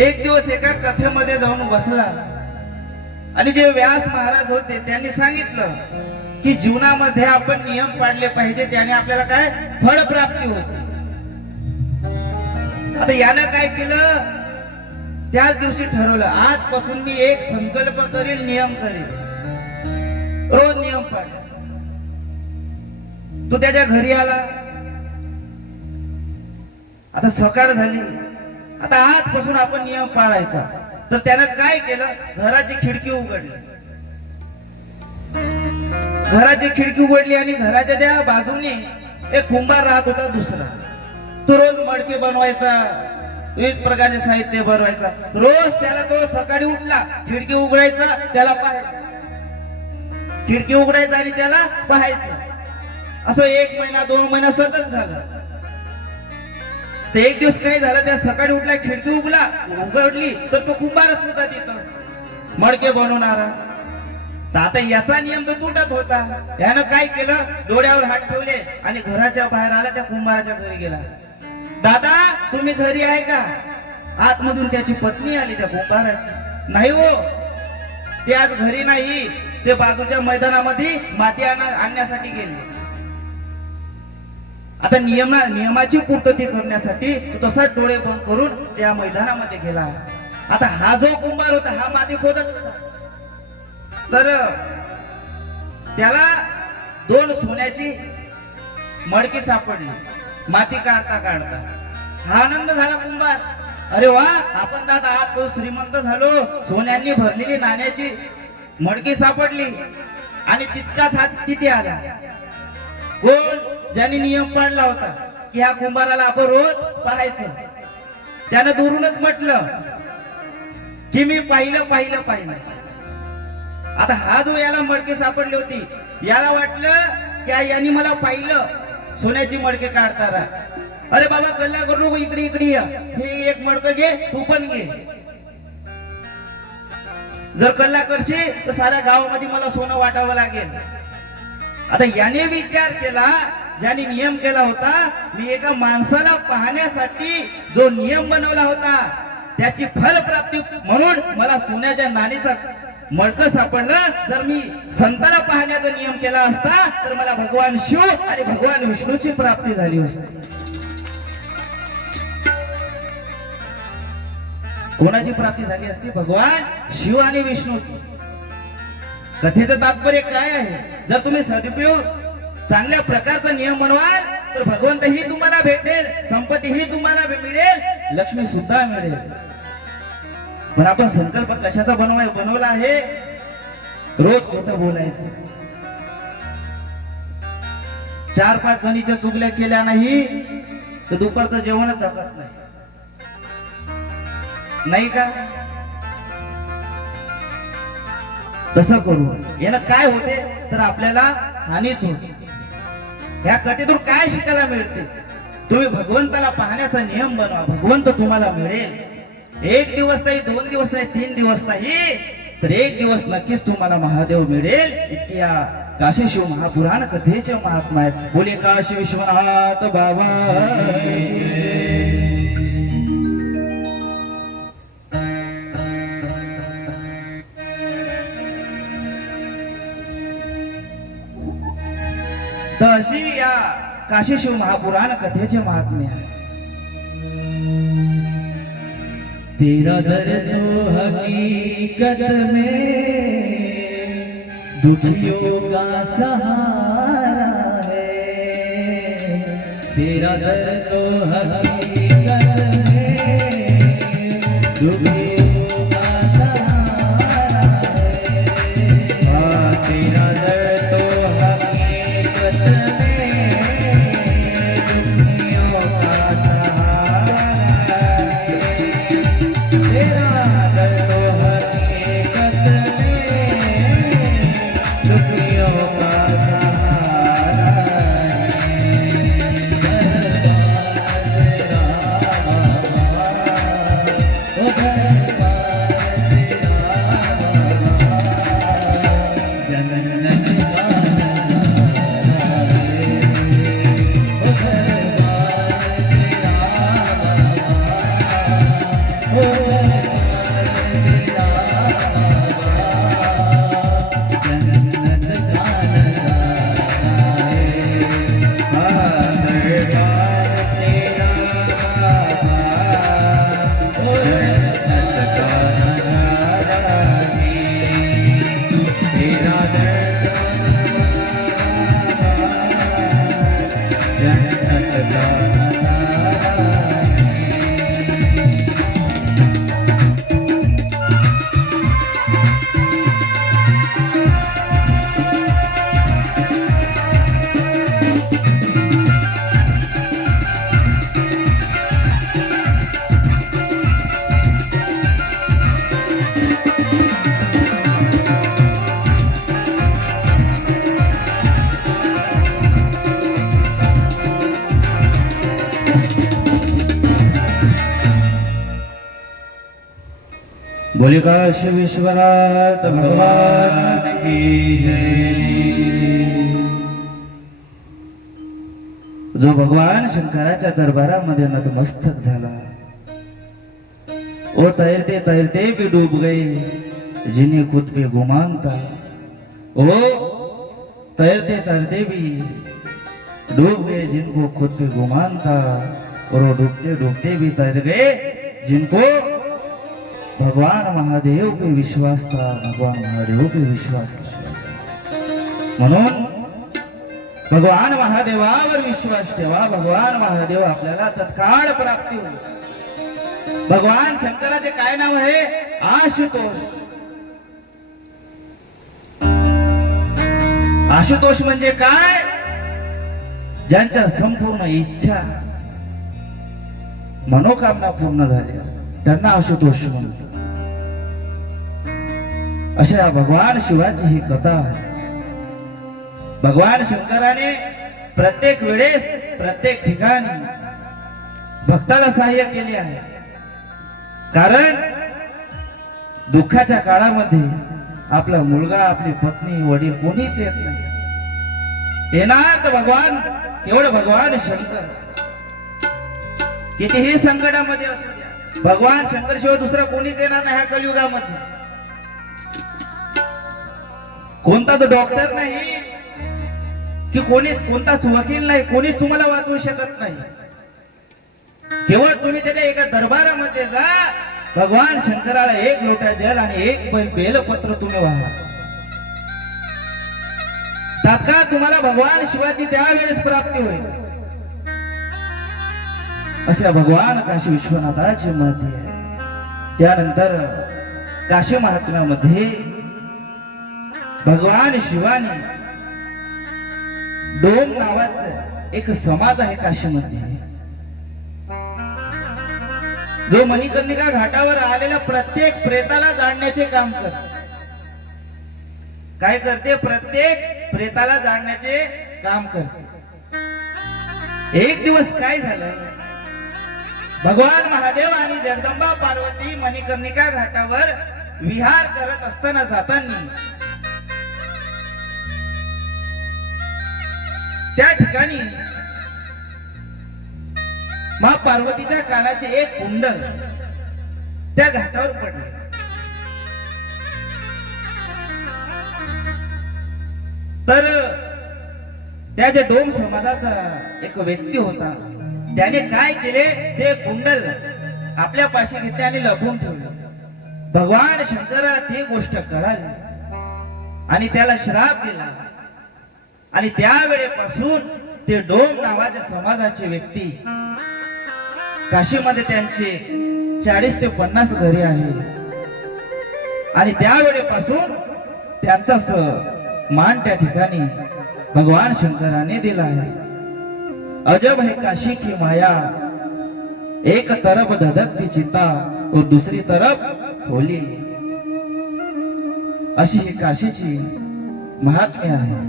एक दिवस एका कथेमध्ये जाऊन बसला आणि जे व्यास महाराज होते त्यांनी सांगितलं की जीवनामध्ये आपण नियम पाळले पाहिजे, त्याने आपल्याला काय फळ प्राप्ती होते. आता यानं काय केलं, त्याच दिवशी ठरवलं आजपासून मी एक संकल्प करील, नियम करील, रोज नियम पाळ. तो त्याच्या घरी आला. आता सकाळ झाली, आता आजपासून आपण नियम पाळायचा. तर त्यानं काय केलं, घराची खिडकी उघडली. घराची खिडकी उघडली आणि घराच्या त्या बाजूने एक कुंभार राहत होता दुसरा. तो रोज मडके बनवायचा, विविध प्रकारचे साहित्य बनवायचा. रोज त्याला तो सकाळी उठला, खिडकी उघडायचा, त्याला पाहायचा, खिडकी उघडायचा आणि त्याला पाहायचं. असं 1 महिना 2 महिना सतत झालं. तर एक दिवस काय झालं, त्या सकाळी उठला, खिडकी उघडली तर तो कुंभारच होता तिथं, मडके बनवणारा. तर आता याचा नियम तर तुटत होता. यानं काय केलं, डोळ्यावर हात ठेवले आणि घराच्या बाहेर आला, त्या कुंभाराच्या घरी गेला. दादा तुम्ही घरी आहे का? आतमधून त्याची पत्नी आली त्या कुंभाराची. नाही हो, ते आज घरी नाही, ते बाजूच्या मैदानामध्ये माती आणण्यासाठी गेले. आता नियमाची पूर्तता करण्यासाठी तसाच डोळे बंद करून त्या मैदानामध्ये गेला. आता हा जो कुंभार होता हा माती खोदत होता. तर त्याला 2 सोन्याची मडकी सापडली. माती काढता काढता हा आनंद झाला कुंभार. अरे वा, आपण दादा आज तो श्रीमंत झालो, सोन्यांनी भरलेली नाण्याची मडकी सापडली. आणि तितकाच हात तिथे आला कोण, ज्याने नियम पाळला होता की ह्या कुंभाराला आपण रोज पाहायचं. त्यानं दुरूनच म्हटलं की मी पाहिलं. आता हा जो याला मडके सापडली होती, याला वाटलं की यांनी मला पाहिलं, सोन्याची मडके काढताना. अरे बाबा कल्ला करू नको, इकडे ये, हे एक मडकं घे, तू पण घे. जर कल्ला करशील तर साऱ्या गावामध्ये मला सोनं वाटावं लागेल. आता याने विचार केला, ज्याने नियम केला होता, मी एका माणसाला पाहण्यासाठी जो नियम बनवला होता त्याची फलप्राप्ती म्हणून मला सोन्याच्या नाणीचा मडकं सापडलं. जर मी संताला पाहण्याचा नियम केला असता तर मला भगवान शिव आणि भगवान विष्णूची प्राप्ती झाली असती. कोणाची प्राप्ती झाली असती? भगवान शिव आणि विष्णूची. कथेचं तात्पर्य काय आहे, जर तुम्ही सदुपयोग चांगल्या प्रकारचा नियम बनवाल तर भगवंत ही तुम्हाला भेटेल, संपत्ती ही तुम्हाला मिळेल, लक्ष्मी सुद्धा मिळेल. पण आपण संकल्प कशाचा बनवला आहे, रोज खोटं बोलायचं. 4-5 जणीच्या चुगल्या केल्या नाही तर दुपारचं जेवणच जगत नाही का? तसं करू यानं काय होते तर आपल्याला हानीच होते. ह्या कथेतून काय शिकायला मिळते, तुम्ही भगवंताला पाहण्याचा नियम बनवा, भगवंत तुम्हाला मिळेल. 1 दिवस नाही, 2 दिवस नाही, 3 दिवस नाही, तर 1 दिवस नक्कीच तुम्हाला महादेव मिळेल. इतकी या काशी शिव महापुराण कथेचे महात्मा आहे. बोले काशी विश्वनाथ बाबा. तशी या काशी शिव महापुराण कथेचे महात्म्य आहे. तेरा दर्द तो हकीकत में दुखियों का सहारा है. तेरा दर्द तो हकीकत में दुखियों का सहारा है. तेरा दर्द तो हकीकत में दुखियों का सहारा है. तेरा दर्द तो हकीकत में दुखियों का सहारा है. जन्नत का नजारा है। बोले काशी विश्वनाथ भगवान की जय। जो भगवान शंकराच्या दरबारामध्ये नतमस्तक झाला, ओ तैरते तैरते भी डूब गए जिन्हें खुद पे गुमान था। ओ तैरते तैरते भी डूब गए जिनको खुद पे गुमान था, और वो डूबते डूबते भी तैर गए जिनको भगवान महादेव पे विश्वास था, भगवान महादेव पे विश्वास था। म्हणून भगवान महादेवावर विश्वास ठेवा, भगवान महादेव आपल्याला तत्काळ प्राप्ती होईल। भगवान शंकराचे काय नाव आहे? आशुतोष। आशुतोष म्हणजे काय? ज्यांच्या संपूर्ण इच्छा मनोकामना पूर्ण झाल्या त्यांना आशुतोष म्हणतात। अशा भगवान शिवाची ही कथा आहे। भगवान शंकराने प्रत्येक वेळेस प्रत्येक ठिकाणी भक्ताला सहाय्य केले आहे, कारण दुःखाच्या काळामध्ये आपला मुलगा, आपली पत्नी, वडील कोणीच येत नाही। येणार तर भगवान, केवळ भगवान शंकर। कितीही संकटामध्ये असू द्या, भगवान शंकर शिवाय दुसरा कोणीच येणार नाही ह्या कलियुगामध्ये। कोणताच डॉक्टर नाही की कोणताच वकील नाही, कोणीच तुम्हाला वाचवू शकत नाही। केवळ तुम्ही त्याच्या एका दरबारामध्ये जा, भगवान शंकराला एक लोटा जल आणि एक बेलपत्र तुम्ही वाहा, तात्काळ तुम्हाला भगवान शिवाची त्यावेळेस प्राप्ती होईल। अशा भगवान काशी विश्वनाथाची महती आहे। त्यानंतर काशी महात्म्यामध्ये भगवान शिवाने डोम नावाचा एक समाज आहे काशीमध्ये, जो मणिकर्णिका घाटावर आलेल्या प्रत्येक प्रेताला जाणण्याचे काम करते। काय करते? प्रत्येक प्रेताला जाणण्याचे काम करते। एक दिवस काय झालं, भगवान महादेव आणि जगदंबा पार्वती मणिकर्णिका घाटावर विहार करत असताना जाताना त्या ठिकाणी मा पार्वतीच्या कानाचे एक कुंडल त्या घाटावर पडले। तर त्या जे डोम समाजाचा एक व्यक्ती होता, त्याने काय केले, ते कुंडल आपल्या पाशी घेतले आणि लपवून ठेवलं। भगवान शंकराला ती गोष्ट कळाली आणि त्याला श्राप दिला, आणि त्यावेळेपासून ते डोम नावाच्या समाजाचे व्यक्ती काशीमध्ये त्यांचे 40 ते 50 घरे आहे, आणि त्यावेळेपासून त्यांचा मान त्या ठिकाणी भगवान शंकराने दिला आहे। अजब है काशी की माया, एक तरफ धधकती चिता और दुसरी तरफ होली। अशी ही काशीची महात्म्य आहे।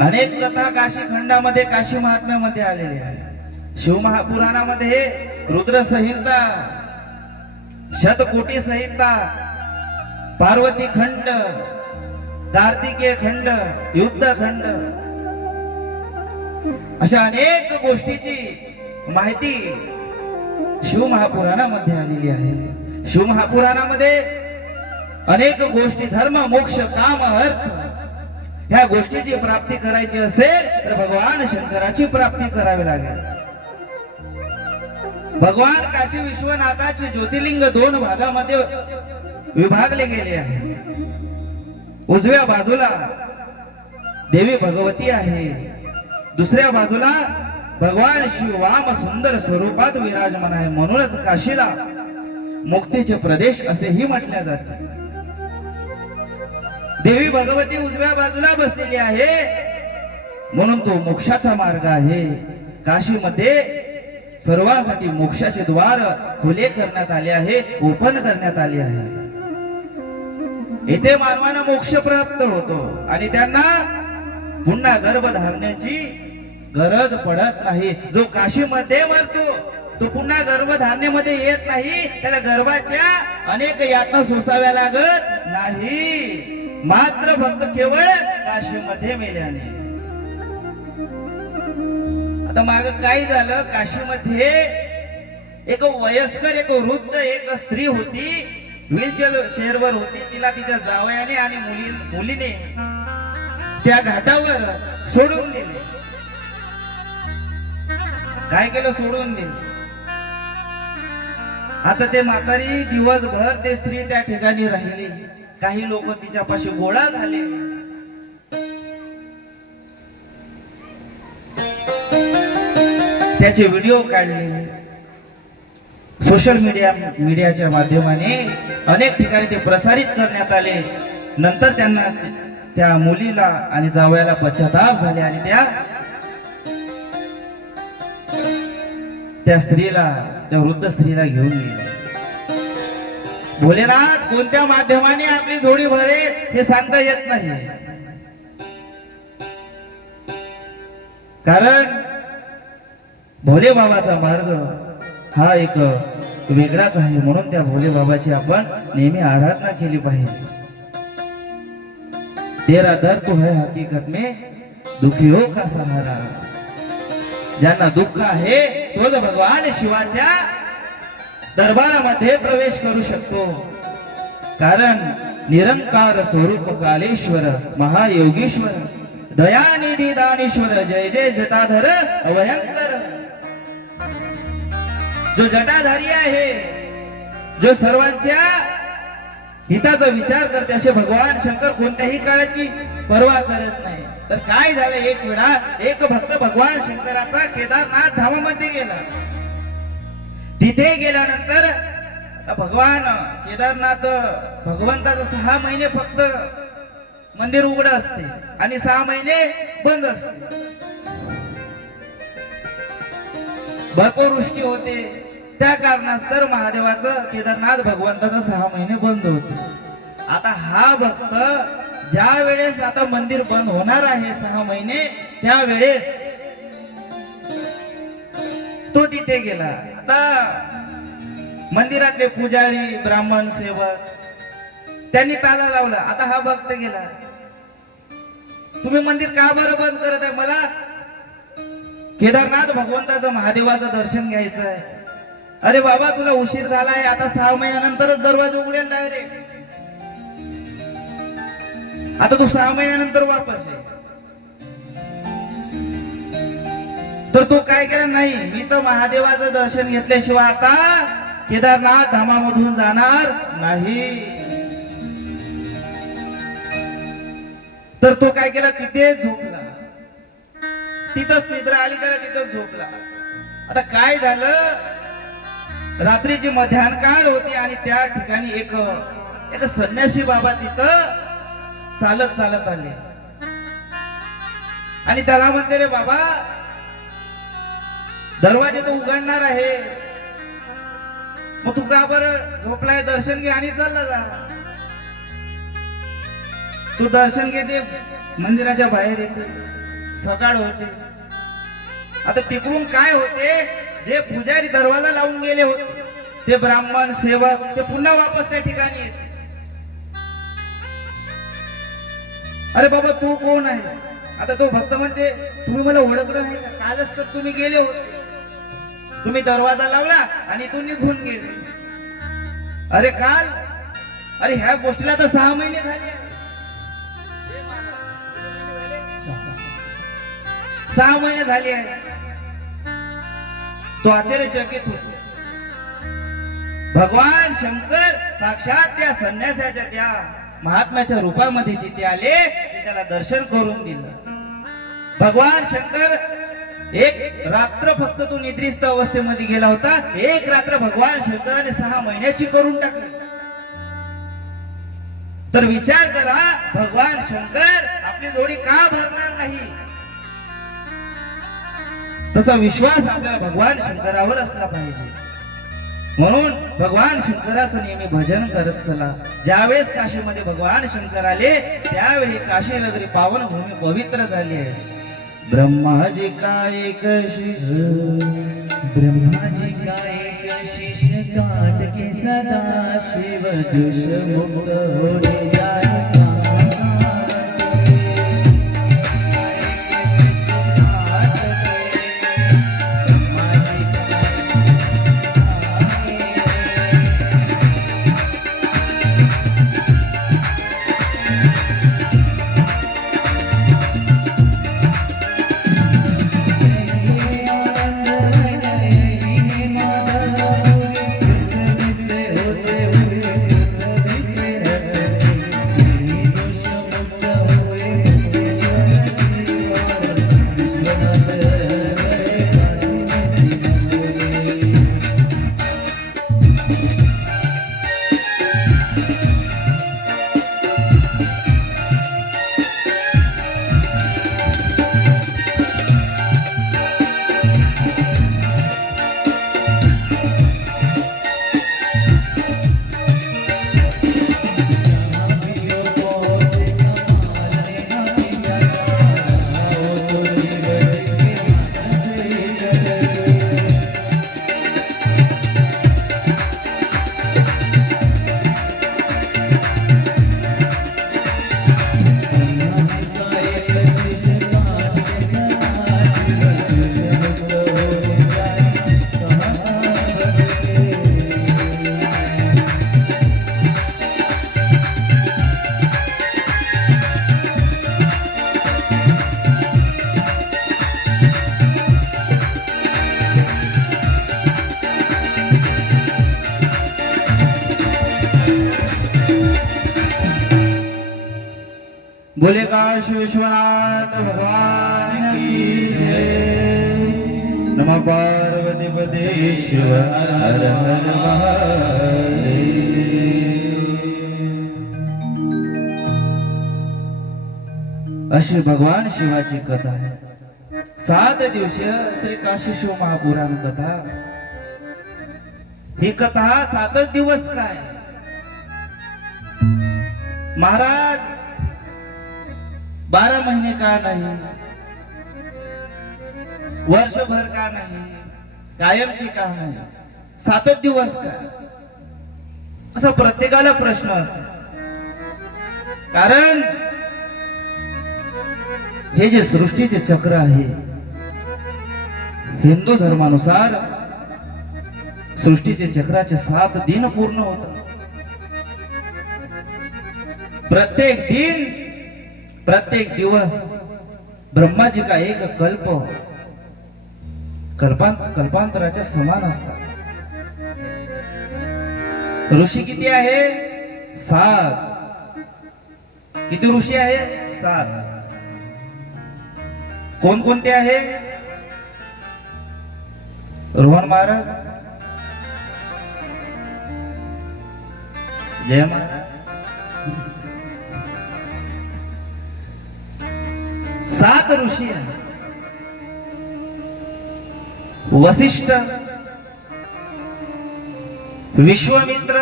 अनेक कथा काशी खंडामध्ये, काशी महात्म्यामध्ये आलेली आहे। शिवमहापुराणामध्ये रुद्र संहिता, शतकोटी संहिता, पार्वती खंड, कार्तिकेय खंड, युद्ध खंड, अशा अनेक गोष्टीची माहिती शिवमहापुराणामध्ये आलेली आहे। शिवमहापुराणामध्ये अनेक गोष्टी, धर्म, मोक्ष, काम, अर्थ, ह्या गोष्टीची प्राप्ती करायची असेल तर भगवान शंकराची प्राप्ती करावी लागेल। भगवान काशी विश्वनाथाचे ज्योतिर्लिंग 2 भागामध्ये विभागले गेले आहे। उजव्या बाजूला देवी भगवती आहे, दुसऱ्या बाजूला भगवान शिव वाम सुंदर स्वरूपात विराजमान आहे. म्हणूनच काशीला मुक्तीचे प्रदेश असेही म्हटले जाते. देवी भगवती उजव्या बाजूला बसलेली आहे, म्हणून तो मोक्षाचा मार्ग आहे. काशीमध्ये सर्वांसाठी मोक्षाचे द्वार खुले करण्यात आले आहे, ओपन करण्यात आले आहे. येथे मानवांना मोक्ष प्राप्त होतो आणि त्यांना पुन्हा गर्भ धारण्याची गरज पडत नाही. जो काशीमध्ये मरतो तो पुन्हा गर्भधारणेमध्ये येत नाही, त्याला गर्भाच्या अनेक यातना सोसाव्या लागत नाही, मात्र फक्त केवळ काशीमध्ये मेल्याने. आता माग काय झालं, काशीमध्ये एक वयस्कर, एक वृद्ध, एक स्त्री होती, व्हीलचेअरवर होती. तिला तिच्या जावयाने आणि मुलीने त्या घाटावर सोडून दिले. काय केलं, सोडून दिले. आता ते म्हातारी दिवसभर ते स्त्री त्या ठिकाणी राहिली. काही लोक तिच्यापाशी गोळा झाले. त्याचे व्हिडिओ काढले, सोशल मीडियाच्या माध्यमाने अनेक ठिकाणी ते प्रसारित करण्यात आले. नंतर त्यांना त्या मुलीला आणि जावयाला पश्चाताप झाले आणि त्या स्त्रीला, त्या वृद्ध स्त्रीला घेऊन गेले. भोलेनाथ कोणत्या माध्यमाने आपली जोडी भरेल हे सांगता येत नाही, कारण भोले बाबाचा मार्ग हा एक वेगळाच आहे. म्हणून त्या भोले बाबाची आपण नेहमी आराधना केली पाहिजे. तेरा दर तो है हकीकत में दुखियों का सहारा. ज्यांना दुःख आहे तोच भगवान शिवाच्या दरबारामध्ये प्रवेश करू शकतो, कारण निरंकार स्वरूप कालेश्वर महायोगीश्वर दयानिधी दानेश्वर जय जय जटाधर अभयंकर. जो जटाधारी आहे, जो सर्वांच्या हिताचा विचार करते, असे भगवान शंकर कोणत्याही काळाची पर्वा करत नाही. तर काय झालं, एक वेळा एक भक्त भगवान शंकराचा केदारनाथ धामामध्ये गेला. तिथे गेल्यानंतर भगवान केदारनाथ भगवंताचं 6 महिने फक्त मंदिर उघड असते आणि 6 महिने बंद असते. भरपूर वृष्टी होते, त्या कारणास्तव महादेवाचं केदारनाथ भगवंताचं 6 महिने बंद होते. आता हा भक्त ज्या वेळेस आता मंदिर बंद होणार आहे 6 महिने, त्यावेळेस तो तिथे गेला. आता मंदिरातले पुजारी, ब्राह्मण, सेवक त्यांनी ताला लावला. आता हा भक्त गेला, तुम्ही मंदिर का बरं बंद करत आहे, मला केदारनाथ भगवंताचं महादेवाचं दर्शन घ्यायचं आहे. अरे बाबा तुला उशीर झाला आहे, आता 6 महिन्यानंतरच दरवाजा उघडेल डायरेक्ट. आता तू 6 महिन्यानंतर वापस आहे. तर तू काय केलं, नाही मी तर महादेवाचं दर्शन घेतल्याशिवाय आता केदारनाथ धामामधून जाणार नाही. तर तो काय केला, तिथे झोपला. तिथंच निद्रा आली त्याला, तिथंच झोपला. आता काय झालं, रात्रीची मध्यान काळ होती आणि त्या ठिकाणी एक संन्यासी बाबा तिथं चालत चालत आले आणि त्याला म्हणते, रे बाबा दरवाजे तो उघडणार आहे, मग तू का बरं झोपलाय, दर्शन घे आणि चालला जा. तू दर्शन घेते, मंदिराच्या बाहेर येते, सकाळ होते. आता तिकडून काय होते, जे पुजारी दरवाजा लावून गेले होते ते ब्राह्मण सेवक ते पुन्हा वापस त्या ठिकाणी येते. अरे बाबा तू कोण आहे. आता तो भक्त म्हणते, तुम्ही मला ओळखलं नाही का, कालच तर तुम्ही गेले होते, तुम्ही दरवाजा लावला आणि तू निघून गेले. अरे काल, अरे ह्या गोष्टीला तर 6 महिने झाले. 6 महिने झाले आहे. तो आश्चर्यचकित होतो. भगवान शंकर साक्षात त्या संन्यासाच्या त्या महात्म्याच्या रूपामध्ये तिथे आले. त्याला दर्शन करून दिलं. भगवान शंकर एक रात्र फक्त तो निद्रिस्त अवस्थेमध्ये गेला होता. एक रात्र भगवान शंकराने 6 महिन्याची करून टाकली. तर विचार करा, भगवान शंकर आपली जोडी का भरणार नाही? तसा विश्वास आपल्याला भगवान शंकरावर असला पाहिजे. म्हणून भगवान शंकराचं नेहमी भजन करत चला. ज्यावेळेस काशीमध्ये भगवान शंकर आले त्यावेळी काशी नगरी पावन भूमी पवित्र झाली आहे. ब्रह्माजी का एक शिष, ब्रह्माजी का एक शिष काट के सदा शिव दुष मुक्त होने जाएगा. बोले काशी विश्वनाथ भगवान की जय. नमः पार्वती पते शिव हर हर महादेव. अशी भगवान शिवाची कथा आहे. 7 दिवसीय श्री काशी शिव महापुराण कथा. ही कथा 7 दिवस काय महाराज 12 महिने का नाही, वर्षभर का नाही, कायमची का नाही, 7 दिवस का? असा प्रत्येकाला प्रश्न असतो. कारण हे जे सृष्टीचे चक्र आहे, हिंदू धर्मानुसार सृष्टीचे चक्राचे 7 दिन पूर्ण होतात. प्रत्येक दिन, प्रत्येक दिवस ब्रह्माजी का एक कल्प कल्पांतराच्या समान असतात. ऋषी किती आहे? 7. किती ऋषी आहे? 7. कोणकोणते आहे? रोहन महाराज, जय महाराज. 7 ऋषी आहे. वसिष्ठ, विश्वामित्र,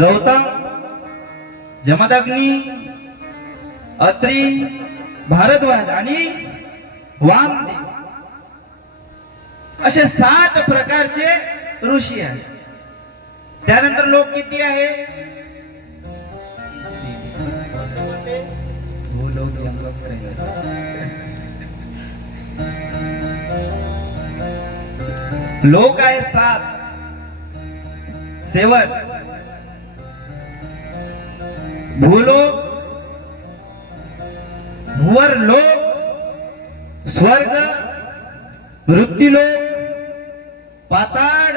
गौतम, जमदग्नी, अत्रि, भारद्वाज आणि वामदेव असे 7 प्रकारचे ऋषी आहेत. त्यानंतर लोक किती आहे? लोक आहे 7. 7. भूलोक, भुवरलोक, स्वर्ग, मृत्यूलोक, पाताळ,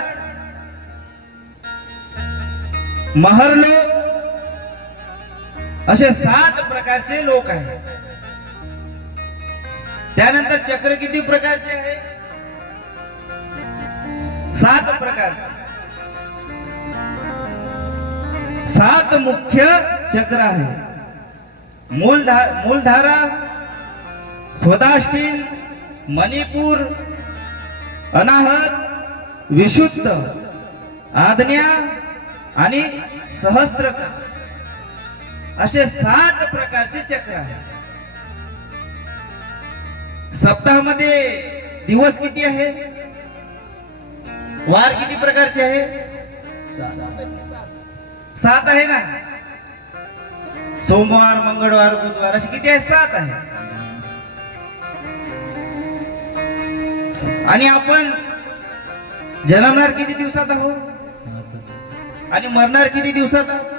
महरलोक असे 7 प्रकारचे लोक आहेत. त्यानंतर चक्र किती प्रकारचे आहे? 7 प्रकारचे. 7 मुख्य चक्र आहे. मूलधारा, स्वदाष्टीन, मणिपूर, अनाहत, विशुद्ध, आज्ञा आणि सहस्त्रका असे 7 प्रकारचे चक्र आहेत. सप्ताहामध्ये दिवस किती आहे? वार किती प्रकारचे आहे? 7 आहे ना. सोमवार, मंगळवार, बुधवार असे किती आहे? 7 आहे. आणि आपण जन्मणार किती दिवसात आहोत आणि मरणार किती दिवसात आहोत?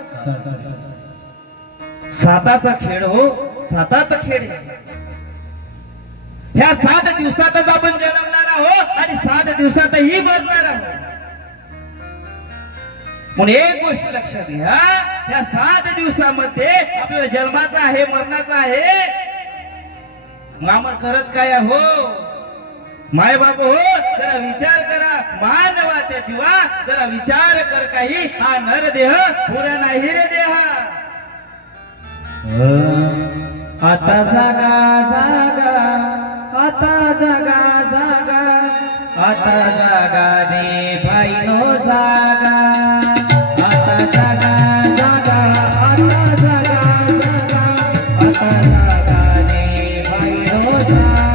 7चा खेळ हो, 7चा खेळ. ह्या 7 दिवसातच आपण जन्मणार आहोत आणि 7 दिवसातही मरणार आहोत. म्हणून एक गोष्ट लक्षात घ्या, या 7 दिवसामध्ये आपल्याला जन्माचा आहे, मरणाचा आहे. मामर करत काय हो? माय बाप हो, जरा विचार करा. मानवाच्या जीवा जरा विचार कर काही. हा नर देह पुरा नाही रे देहा. आता जागा जागा, आता जागा जागा, आता जागा रे बाईनो जागा. आता जागा जागा, आता जागा जागा, आता जागा रे बाईनो जागा.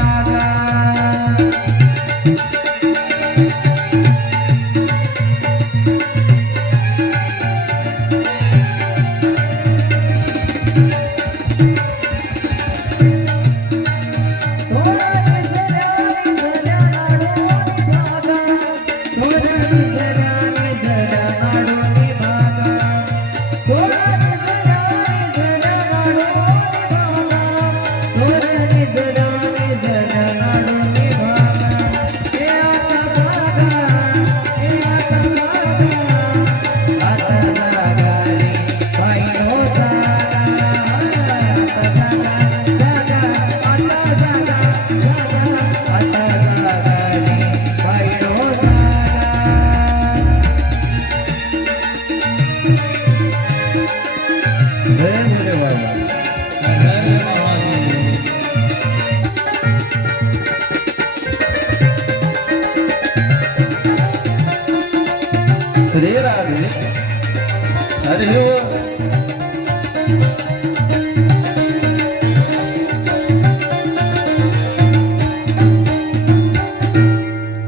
अरे हो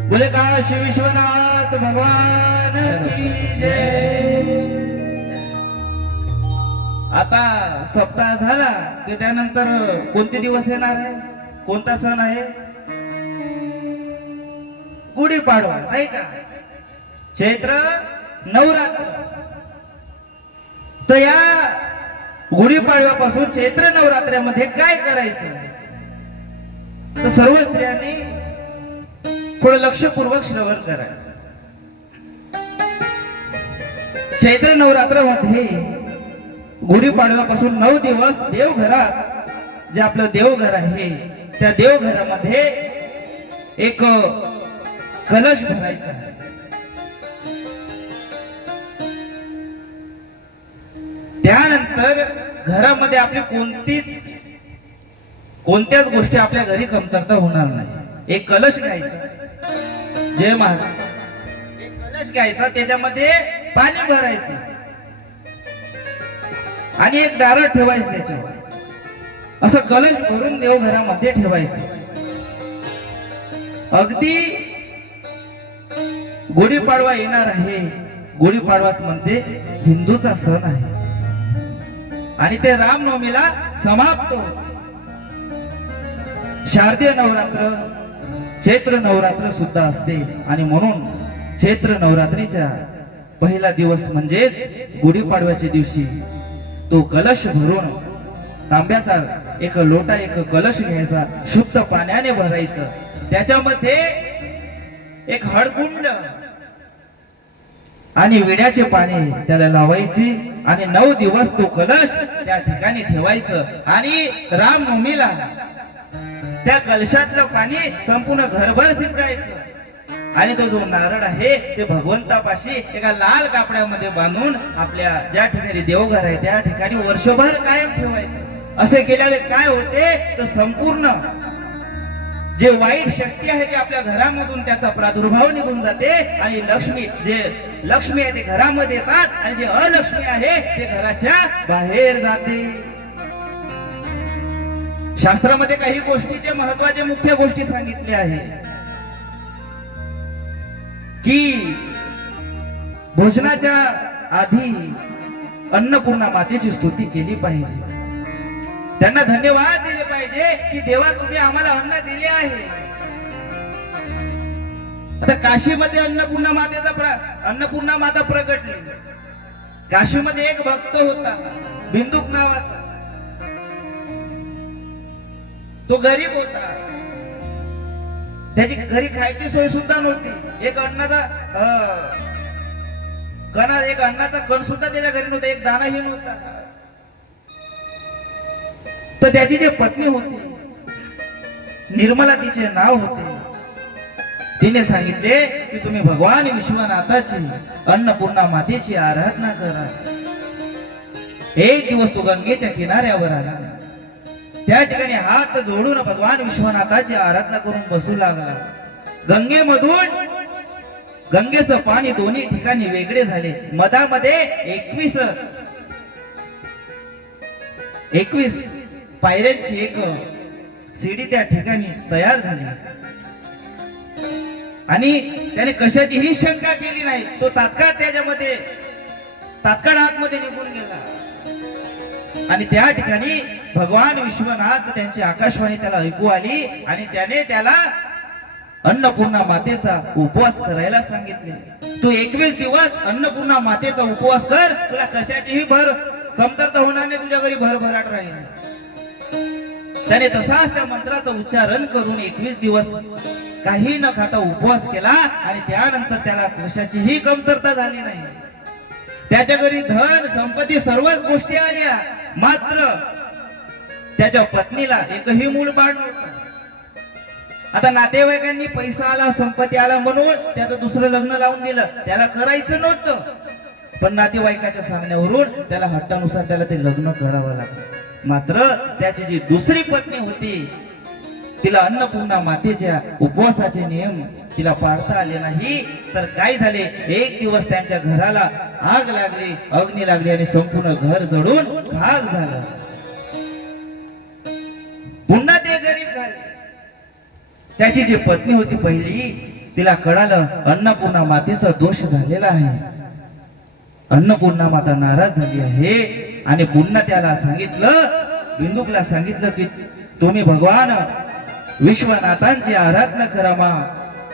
बोले काशी विश्वनाथ भगवान की जय. आता सप्ताह झाला की त्यानंतर कोणते दिवस येणार आहे? कोणता सण आहे? गुढीपाडवा नाही का? चैत्र नवरात्र. तर या गुढीपाडव्यापासून चैत्र नवरात्र्यामध्ये काय करायचं? तर सर्व स्त्रियांनी थोडं लक्षपूर्वक श्रवण करा. चैत्र नवरात्रामध्ये गुढीपाडव्यापासून 9 दिवस देवघरात, जे आपलं देवघर आहे त्या देवघरामध्ये एक कलश भरायचा आहे. त्यानंतर घरामध्ये आपली कोणत्याच गोष्टी आपल्या घरी कमतरता होणार नाही. एक कलश घ्यायचा, जय महाराज. एक कलश घ्यायचा, त्याच्यामध्ये पाणी भरायचं आणि एक नारळ ठेवायचं त्याच्यावर. असं कलश भरून देवघरामध्ये ठेवायचं. अगदी गुढीपाडवा येणार आहे. गुढीपाडवाच म्हणते हिंदूचा सण आहे आणि ते रामनवमीला समाप्त होते. शारदीय नवरात्र, चैत्र नवरात्र सुद्धा असते आणि म्हणून चैत्र नवरात्रीच्या पहिला दिवस म्हणजेच गुढीपाडव्याच्या दिवशी तो कलश भरून, तांब्याचा एक लोटा, एक कलश घ्यायचा, शुद्ध पाण्याने भरायचं. त्याच्यामध्ये एक हळकुंड आणि विड्याचे पाणी त्याला लावायची आणि 9 दिवस तो कलश त्या ठिकाणी ठेवायचं आणि रामनवमीला त्या कलशातलं पाणी संपूर्ण घरभर शिंपडायचं आणि तो जो नारळ आहे ते भगवंतापाशी एका लाल कापड्यामध्ये बांधून आपल्या ज्या ठिकाणी देवघर आहे त्या ठिकाणी वर्षभर कायम ठेवायचं. असे केल्याने काय होते तर संपूर्ण जे वाईट शक्ती आहे ते आपल्या घरामधून त्याचा प्रादुर्भाव निघून जाते आणि लक्ष्मी आहे ते घरामध्ये येतात आणि जे अलक्ष्मी आहे ते घराच्या बाहेर जाते. शास्त्रामध्ये काही गोष्टीचे महत्वाचे मुख्य गोष्टी सांगितल्या आहे की भोजनाच्या आधी अन्नपूर्णा मातेची स्तुती केली पाहिजे, त्यांना धन्यवाद दिले पाहिजे की देवा तुम्ही आम्हाला अन्न दिले आहे. आता काशीमध्ये अन्नपूर्णा माता प्रगटली. काशीमध्ये एक भक्त होता बिंदुक नावाचा, तो गरीब होता, त्याची घरी खायची सोय सुद्धा नव्हती. एक अन्नाचा कण सुद्धा त्याच्या घरी नव्हता, एक दानाही नव्हता. तर त्याची जी पत्नी होती निर्मला तिचे नाव होते, तिने सांगितले की तुम्ही भगवान विश्वनाथाची अन्नपूर्णा मातेची आराधना करा. एक दिवस तो गंगेच्या किनाऱ्यावर आला, त्या ठिकाणी हात जोडून भगवान विश्वनाथाची आराधना करून बसू लागला. गंगेचं पाणी दोन्ही ठिकाणी वेगळे झाले. मधामध्ये 21 पायऱ्यांची एक सीडी त्या ठिकाणी तयार झाली आणि त्याने कशाचीही शंका केली नाही. तो तात्काळ आतमध्ये निघून गेला आणि त्या ठिकाणी भगवान विश्वनाथ त्यांची आकाशवाणी त्याला ऐकू आली आणि त्याला अन्नपूर्णा मातेचा उपवास करायला सांगितले. तू 21 दिवस अन्नपूर्णा मातेचा उपवास कर, तुला कशाचीही कमतरता होणार नाही, तुझ्या घरी भरभराट राहील. त्याने तसाच त्या मंत्राचं उच्चारण करून 21 दिवस काही न खाता उपवास केला आणि त्यानंतर त्याला कशाचीही कमतरता झाली नाही. त्याच्या घरी धन संपत्ती सर्वच गोष्टी आल्या, मात्र त्याच्या पत्नीला एकही मूल बाळ नव्हतं. आता नातेवाईकांनी पैसा आला संपत्ती आला म्हणून त्याचं दुसरं लग्न लावून दिलं, त्याला करायचं नव्हतं, पण नातेवाईकाच्या सांगण्यावरून त्याला हट्टानुसार त्याला ते लग्न करावं लागलं. मात्र त्याची जी दुसरी पत्नी होती तिला अन्नपूर्णा मातेच्या उपवासाचे नियम तिला पाळता आले नाही. तर काय झाले, एक दिवस त्यांच्या घराला आग लागली, अग्नी लागली आणि संपूर्ण घर जळून खाक झालं. पुन्हा ते गरीब झाले. त्याची जी पत्नी होती पहिली, तिला कळालं अन्नपूर्णा मातेचा दोष झालेला आहे, अन्नपूर्णा माता नाराज झाली आहे आणि पुन्हा त्याला सांगितलं, बिंदुकला सांगितलं की तुम्ही भगवान विश्वनाथांची आराधना करा,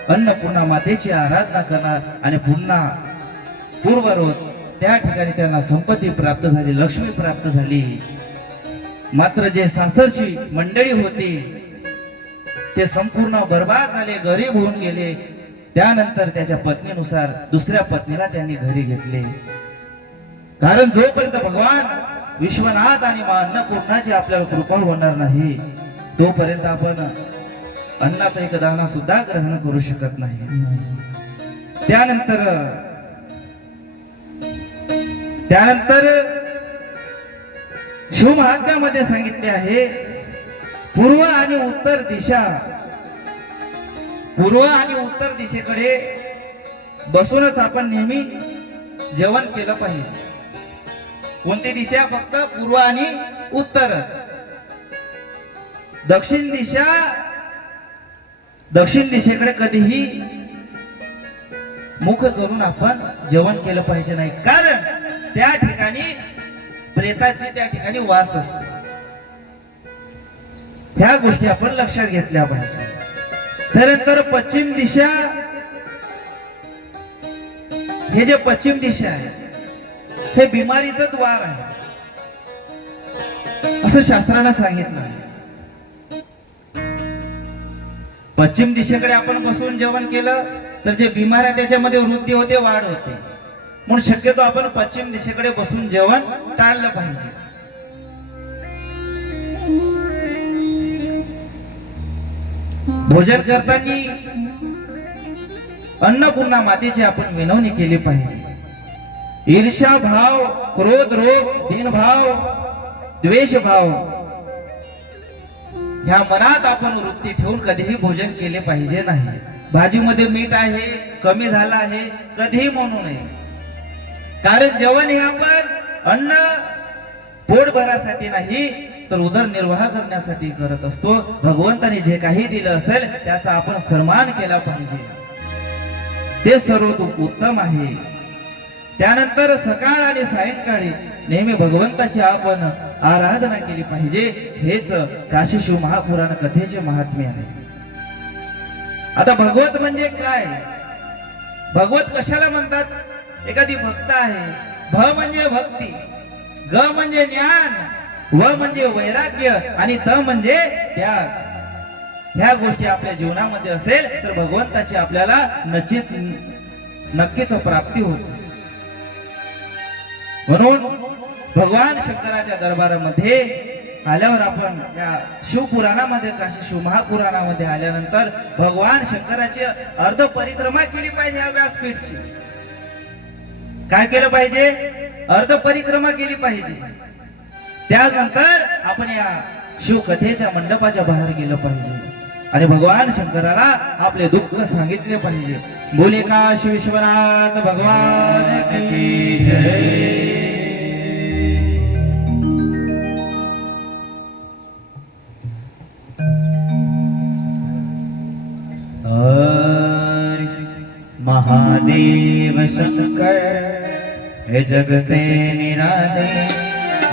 अन्नपूर्णा मातेची आराधना करणार आणि पुन्हा पूर्वरोध त्या ठिकाणी त्यांना संपत्ती प्राप्त झाली, लक्ष्मी प्राप्त झाली. मात्र जे सासरची मंडळी होती ते संपूर्ण बर्बाद झाले, गरीब होऊन गेले. त्यानंतर त्याच्या पत्नीनुसार दुसऱ्या पत्नीला त्यांनी घरी घेतले. कारण जोपर्यंत भगवान विश्वनाथ आणि मां अन्नपूर्णाची आपल्याला कृपा होणार नाही तोपर्यंत आपण अन्नाचा एक दाणा सुद्धा ग्रहण करू शकत नाही. त्यानंतर शिवमहात्म्यामध्ये सांगितले आहे, पूर्व आणि उत्तर दिशेकडे बसूनच आपण नेहमी जेवण केलं पाहिजे. कोणती दिशा? फक्त पूर्व आणि उत्तरच. दक्षिण दिशेकडे कधीही मुख करून आपण जेवण केलं पाहिजे नाही, कारण त्या ठिकाणी प्रेताची त्या ठिकाणी वास असतो. ह्या गोष्टी आपण लक्षात घेतल्या पाहिजे. त्यानंतर पश्चिम दिशा, हे जे पश्चिम दिशा आहे हे बिमारीचं द्वार आहे असं शास्त्रानं सांगितलं आहे. पश्चिम दिशेकडे आपण बसून जेवण केलं तर जे बिमार आहे त्याच्यामध्ये वृद्धी होते, वाढ होते. म्हणून शक्यतो आपण पश्चिम दिशेकडे बसून जेवण टाळलं पाहिजे. भोजन करताना अन्नपूर्णा मातेची आपण विनवणी केली पाहिजे. ईर्ष्या भाव, क्रोध रोग, दीन भाव, द्वेष भाव ह्या मनात आपण वृत्ती ठेवून कधीही भोजन केले पाहिजे नाही. भाजीमध्ये मीठ आहे, कमी झालं आहे, कधीही म्हणू नये. कारण जेवण हे आपण अन्न पोट भरासाठी नाही तर उदरनिर्वाह करण्यासाठी करत असतो. भगवंताने जे काही दिलं असेल त्याचा आपण सन्मान केला पाहिजे, ते सर्व उत्तम आहे. त्यानंतर सकाळ आणि सायंकाळी नेहमी भगवंताची आपण आराधना केली पाहिजे. हेच काशी शिव महापुराण कथेचे महात्म्य आहे. आता भगवत म्हणजे काय? भगवत कशाला म्हणतात? एखादी भक्त आहे. भ म्हणजे भक्ती, ग म्हणजे ज्ञान, व म्हणजे वैराग्य आणि त म्हणजे त्याग. ह्या गोष्टी आपल्या जीवनामध्ये असेल तर भगवंताची आपल्याला नक्कीच प्राप्ती होते. म्हणून भगवान शंकराच्या दरबारामध्ये आल्यावर आपण या शिवपुराणामध्ये काशी शिव महापुराणामध्ये आल्यानंतर भगवान शंकराची अर्ध परिक्रमा केली पाहिजे. या व्यासपीठची काय केलं पाहिजे? अर्ध परिक्रमा केली पाहिजे. त्यानंतर आपण या शिवकथेच्या मंडपाच्या बाहेर गेलं पाहिजे आणि भगवान शंकराला आपले दुःख सांगितले पाहिजे. बोले काशी विश्वनाथ भगवान की जय. महादेव शंकर हे जग से निराले,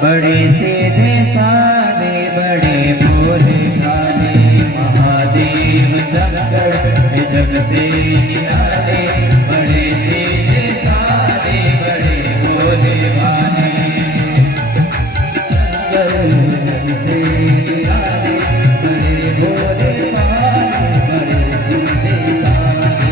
बड़े सीधे साधे बड़े भोले भाले. महादेव शंकर हे जग से निराले, बड़े सीधे साधे बड़े भोले भाले. जग से निराले, बड़े भोले भाले, बड़े सीधे साधे.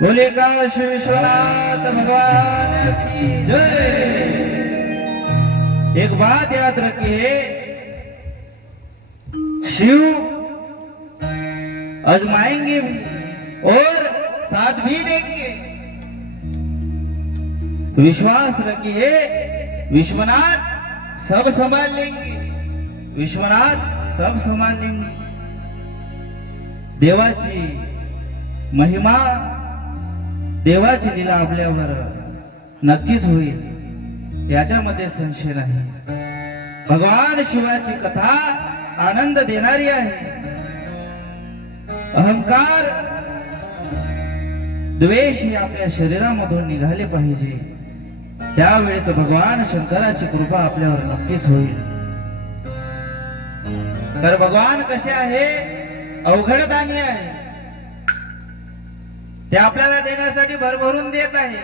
बोले काशी विश्वनाथ भगवान की जय. एक बात याद रखिए, शिव आजमाएंगे भी और साथ भी देंगे। विश्वास रखिए, विश्वनाथ सब संभाल लेंगे, विश्वनाथ सब संभाल लेंगे। देवाची महिमा, देवाची लीला आपल्यावर नक्कीच होईल, याच्यामध्ये संशय नाही। भगवान शिवाची कथा आनंद देणारी आहे। अहंकार, द्वेष हे आपल्या शरीरामधून निघाले पाहिजे, त्यावेळेस भगवान शंकराची कृपा आपल्यावर नक्कीच होईल। तर भगवान कसे आहे? अवघडदानी आहे, ते आपल्याला देण्यासाठी भरभरून देत आहे,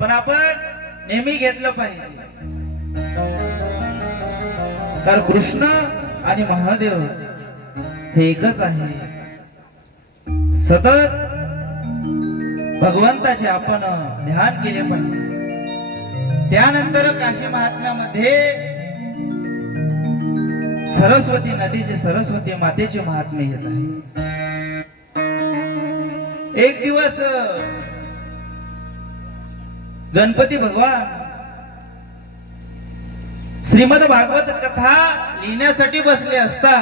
पण आपण नेहमी घेतलं पाहिजे। तर कृष्ण आणि महादेव हे एकच आहे। सतत भगवंताचे आपण ध्यान केले पाहिजे। त्यानंतर काशी महात्म्यामध्ये सरस्वती नदीचे, सरस्वती मातेचे महात्म्य येत आहे। एक दिवस गणपती भगवान श्रीमद भागवत कथा लिहिण्यासाठी बसले असता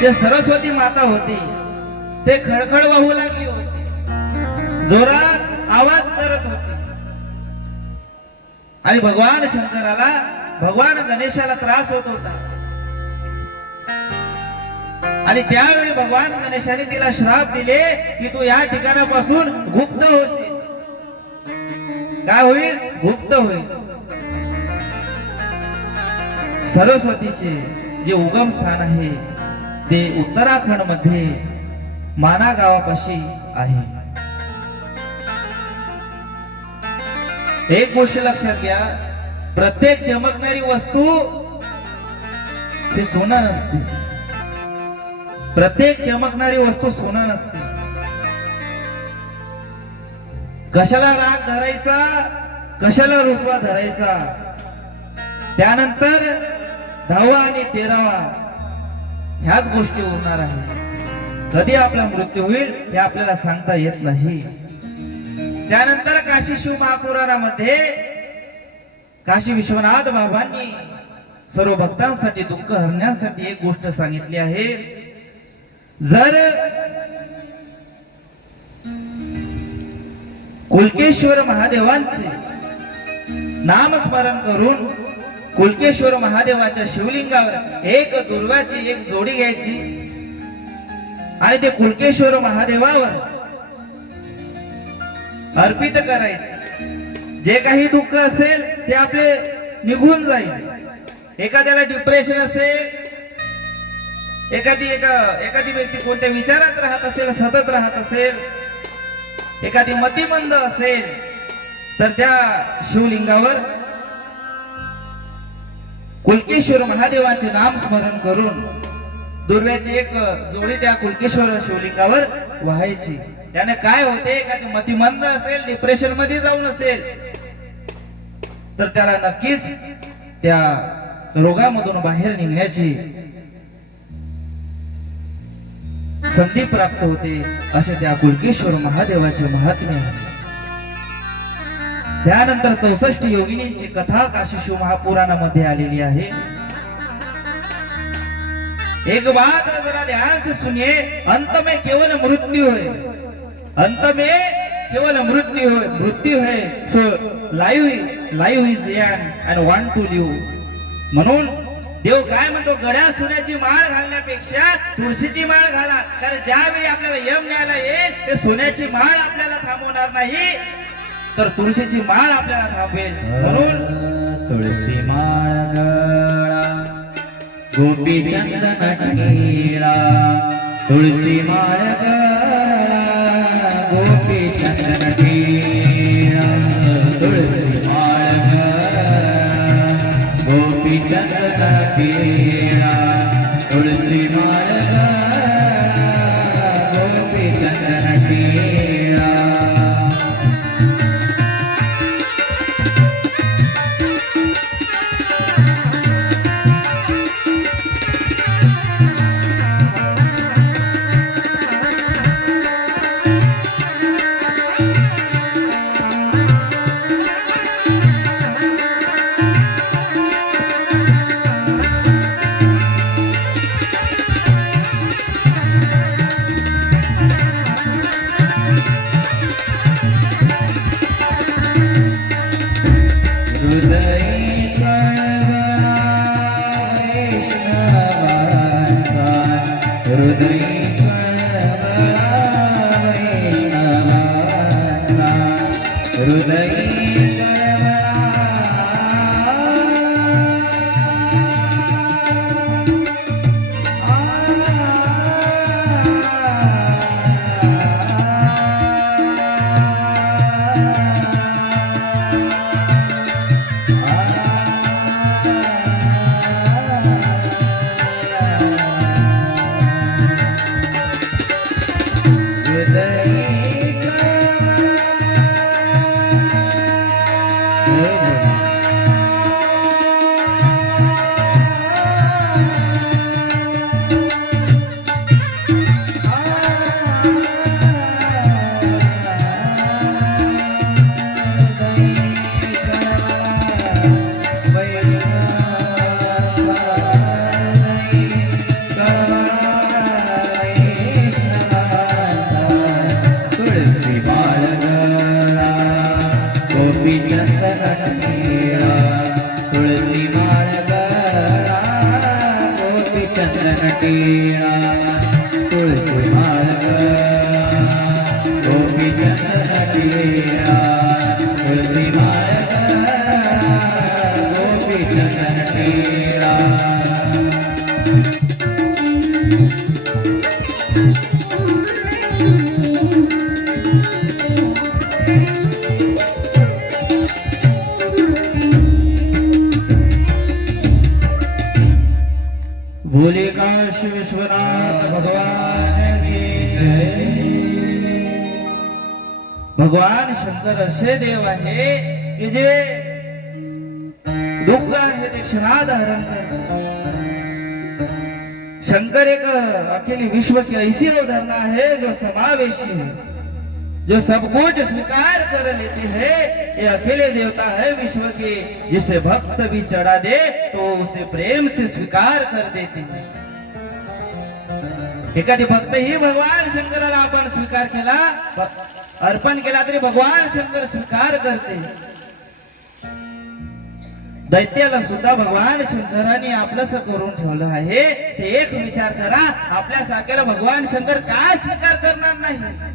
जे सरस्वती माता होती ते खळखळ वाहू लागली होती, जोरात आवाज करत होती आणि भगवान शंकराला, भगवान गणेशाला त्रास होत होता। आणि त्यावेळी भगवान गणेशाने तिला श्राप दिले की तू या ठिकाणापासून गुप्त होशील। काय होईल? गुप्त होईल। सरस्वतीचे जे उगम स्थान आहे ते उत्तराखंड मध्ये माना गावापाशी आहे। एक गोष्ट लक्षात घ्या, प्रत्येक चमकणारी वस्तू ते सोनं नसते, प्रत्येक चमकणारी वस्तू सोनं नसते। कशाला राग धरायचा, कशाला रुसवा धरायचा, त्यानंतर 10वा आणि 13वा ह्याच गोष्टी उरणार आहे। कधी आपला मृत्यू होईल हे आपल्याला सांगता येत नाही। त्यानंतर काशी शिव महापुराणामध्ये काशी विश्वनाथ बाबांनी सर्व भक्तांसाठी दुःख हरण्यासाठी एक गोष्ट सांगितली आहे। जर कुलकेश्वर महादेवांचे नामस्मरण करून कुलकेश्वर महादेवाच्या शिवलिंगावर एक दुर्वाची एक जोडी घ्यायची आणि ते कुलकेश्वर महादेवावर अर्पित करायचे, जे काही दुःख असेल ते आपले निघून जाईल। एखाद्याला डिप्रेशन असेल, एखादी व्यक्ती कोणत्या विचारात राहत असेल, सतत राहत असेल, एखादी मतिमंद असेल, तर त्या शिवलिंगावर कुलकेश्वर महादेवाचे नाम स्मरण करून दुर्व्याची एक जोडी त्या कुलकेश्वर शिवलिंगावर व्हायची। त्याने काय होते, एखादी मतिमंद असेल, डिप्रेशन मध्ये जाऊन असेल, तर त्याला नक्कीच त्या रोगामधून बाहेर निघण्याची संधी प्राप्त होते, असे त्या कुलकेश्वर महादेवाचे महात्म्य आहे। त्यानंतर 64 योगिनींची कथा काशी शिव महापुराणामध्ये आलेली आहे। एक बात जरा ध्यान से सुनिए, अंत में केवल मृत्यु है, अंत में केवल मृत्यु है। So live is end and want to live. म्हणून देव काय म्हणतो, गड्या सोन्याची माळ घालण्यापेक्षा तुळशीची माळ घाला, कारण ज्यावेळी आपल्याला यम न्यायला येईल ते सोन्याची माळ आपल्याला थांबवणार नाही, तर तुळशीची माळ आपल्याला थांबवेल। म्हणून तुळशी माळ गोपी चंदन टीला, तुळशी माळ गोपी चंदन टीला, तुळसी माळ गोपी चंदन टीला, तुळसी माळ गोपी चंदन टीला। टीळा तुळशी माळ गोपी चंदन टीळा तुळसी माळ गोपी चंदन टीळा बोले काशी विश्वनाथ भगवान की जय. भगवान शंकर असे देव आहे की जे दुःख आहे ते क्षणात हरण करतात. शंकर एक अकेले विश्व की ऐसी अवधारणा है जो समावेशी है, जो सब कुछ स्वीकार कर लेते हैं. ये अकेले देवता है विश्व के, जिसे भक्त भी चढ़ा दे तो उसे प्रेम से स्वीकार कर देते हैं. एखादी भक्त ही भगवान शंकराला आपण स्वीकार केला, अर्पण केला तरी भगवान शंकर स्वीकार करते. दैत्याला सुद्धा भगवान शंकराने आपलंस करून ठेवलं आहे. ते एक विचार करा, आपल्या सारख्याला भगवान शंकर काय स्वीकार करणार नाही.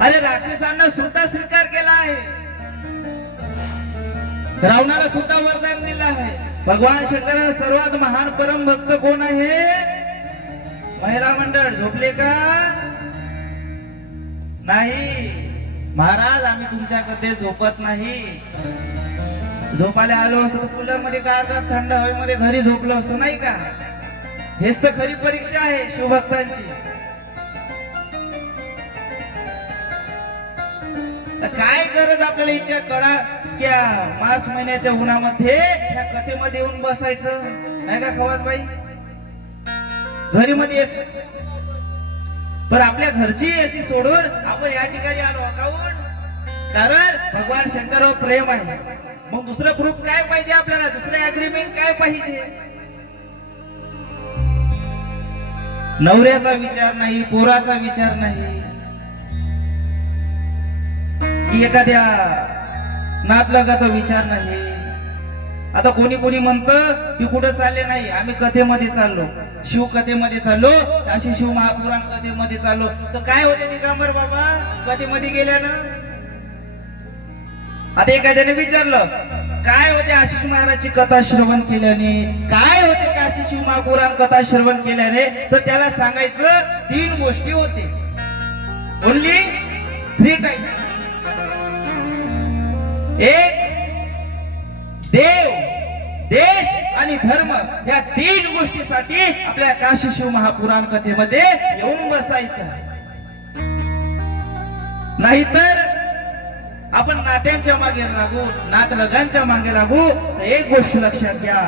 अरे राक्षसांना सुद्धा स्वीकार केला आहे, रावणाला सुद्धा वरदान दिलं आहे. भगवान शंकराचा सर्वात महान परम भक्त कोण आहे? महिला मंडळ झोपले का? नाही महाराज, आम्ही तुमच्याकडे झोपत नाही. झोपायला आलो असतो तर कूलर मध्ये का थंड हवेमध्ये घरी झोपलो असतो नाही का? हेच तर खरी परीक्षा आहे शिवभक्तांची. काय गरज आपल्याला इतक्या कडा मार्च महिन्याच्या उन्हामध्ये या कथेमध्ये येऊन बसायचं नाही का खवासबाई? घरी मध्ये पण आपल्या घरची अशी सोडून आपण या ठिकाणी आलो काऊन? कारण भगवान शंकरावर प्रेम आहे. मग दुसरं प्रूफ काय पाहिजे आपल्याला? दुसरं अग्रीमेंट काय पाहिजे? नवऱ्याचा विचार नाही, पोराचा विचार नाही, एखाद्या नातलगाचा विचार नाही. आता कोणी कोणी म्हणतं की कुठं चालले नाही, आम्ही कथेमध्ये चाललो, शिव कथेमध्ये चाललो, काशी शिव महापुराण कथेमध्ये चाललो. तर काय होते दिगंबर बाबा कथेमध्ये गेल्यानं? आता एखाद्याने विचारलं काय होते आशिष महाराजची कथा श्रवण केल्याने, काय होते काशी शिव महापुराण कथा श्रवण केल्याने, तर त्याला सांगायचं 3 गोष्टी होते. Only 3 times. एक, देव, देश आणि धर्म या 3 गोष्टीसाठी आपल्या काशी शिव महापुराण कथेमध्ये येऊन बसायचं. नाहीतर आपण नात्यांच्या मागे लागू, नातलगांच्या मागे लागू. तर एक गोष्ट लक्षात घ्या,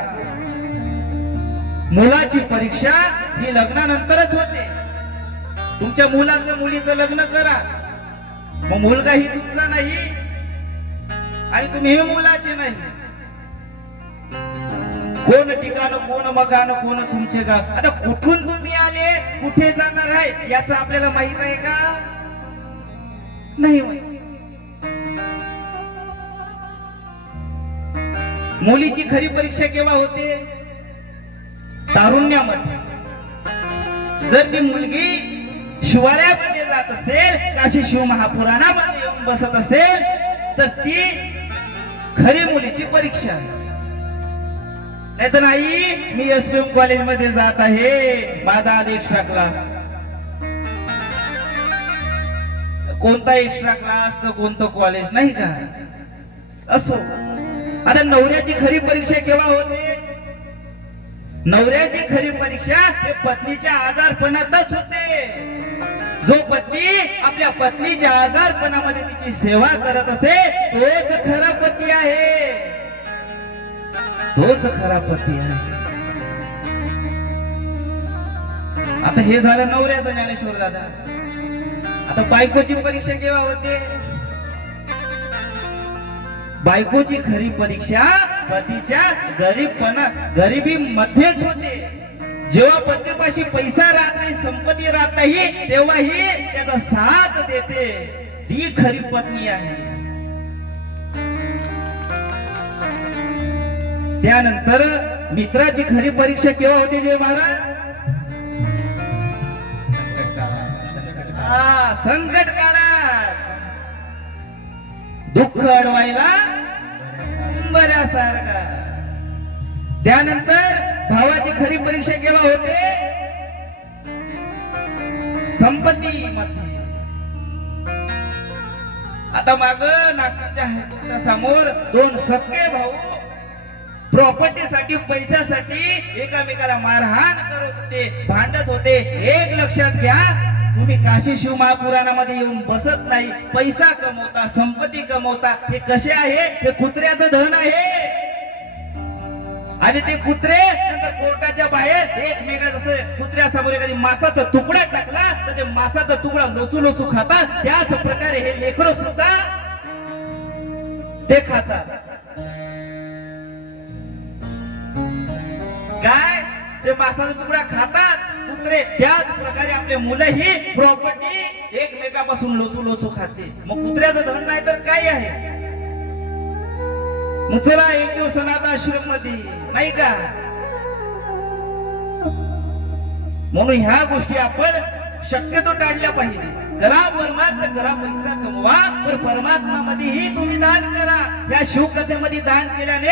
मुलाची परीक्षा ही लग्नानंतरच होते. तुमच्या मुलाचं मुलीचं लग्न करा, मग मुलगा ही तुमचा नाही आणि तुम्ही हे मुलाचे नाही. कोण ठिकाण, कोण मकान, कोण तुमचे गाव. आता कुठून तुम्ही आले, कुठे जाणार आहे याचं आपल्याला माहित आहे का? नाही माहित. मुलीची खरी परीक्षा केव्हा होते? तारुण्यामध्ये. जर ती मुलगी शिवालयामध्ये जात असेल, काशी शिव महापुराणामध्ये येऊन बसत असेल, तर ती खरी मुलीची परीक्षा. नाही तर नाही, मी एसपीएम कॉलेज मध्ये जात आहे, माझा आज एक्स्ट्रा क्लास. कोणता एक्स्ट्रा क्लास तर कोणतं कॉलेज नाही का? असो. आता नवऱ्याची खरी परीक्षा केव्हा होते? नवऱ्याची खरी परीक्षा हे पत्नीच्या आजारपणातच होते. जो पती आपल्या पत्नीच्या आजारपणामध्ये तिची सेवा करत असे, तोच खरा पती आहे. तोच खरा पती आहे. आता हे झालं नवऱ्याचं ज्ञानेश्वर दादा. आता बायकोची परीक्षा केव्हा होते? बायकोची खरी परीक्षा पतीच्या गरिबी मध्येच होते. जेव्हा पतीपाशी पैसा राहत नाही, संपत्ती राहत नाही, तेव्हाही त्याचा साथ देते, ती खरी पत्नी आहे. त्यानंतर मित्राची खरी परीक्षा केव्हा होते जय महाराज? हा, संकट काळात दुःख अडवायला बऱ्यासारखा. त्यानंतर भावाची खरी परीक्षा केव्हा होते? संपत्ती मध्ये. आता माग नागपूरच्या हायकोर्टा समोर दोन सख्खे भाऊ प्रॉपर्टीसाठी पैशासाठी एकामेकाला मारहाण करत होते, भांडत होते. एक लक्षात घ्या, तुम्ही काशी शिव महापुराणामध्ये येऊन बसत नाही, पैसा कमवता, संपत्ती कमवता. हे कसे आहे? हे कुत्र्याचं धन आहे. आणि ते कुत्रे नंतर कोर्टाच्या बाहेर एकमेका जसं कुत्र्यासमोर एखादी मासाचा तुकडा टाकला तर ते मासाचा तुकडा लोचू लोचू खातात. त्याच प्रकारे हे लेकरं सुद्धा ते खातात. काय? ते मासाचा तुकडा खातात कुत्रे. त्याच प्रकारे आपले मुलंही प्रॉपर्टी एकमेकापासून लोचू लोचू खाते. मग कुत्र्याचं धन नाही तर काय आहे? मग चला एक दिवस अनाथ आश्रम मध्ये, नाही का? म्हणून ह्या गोष्टी आपण शक्यतो टाळल्या पाहिजे. करा परमार्थ, करा पैसा कमवा, पण परमात्मा मध्येही तुम्ही दान करा. या शिवकथेमध्ये दान केल्याने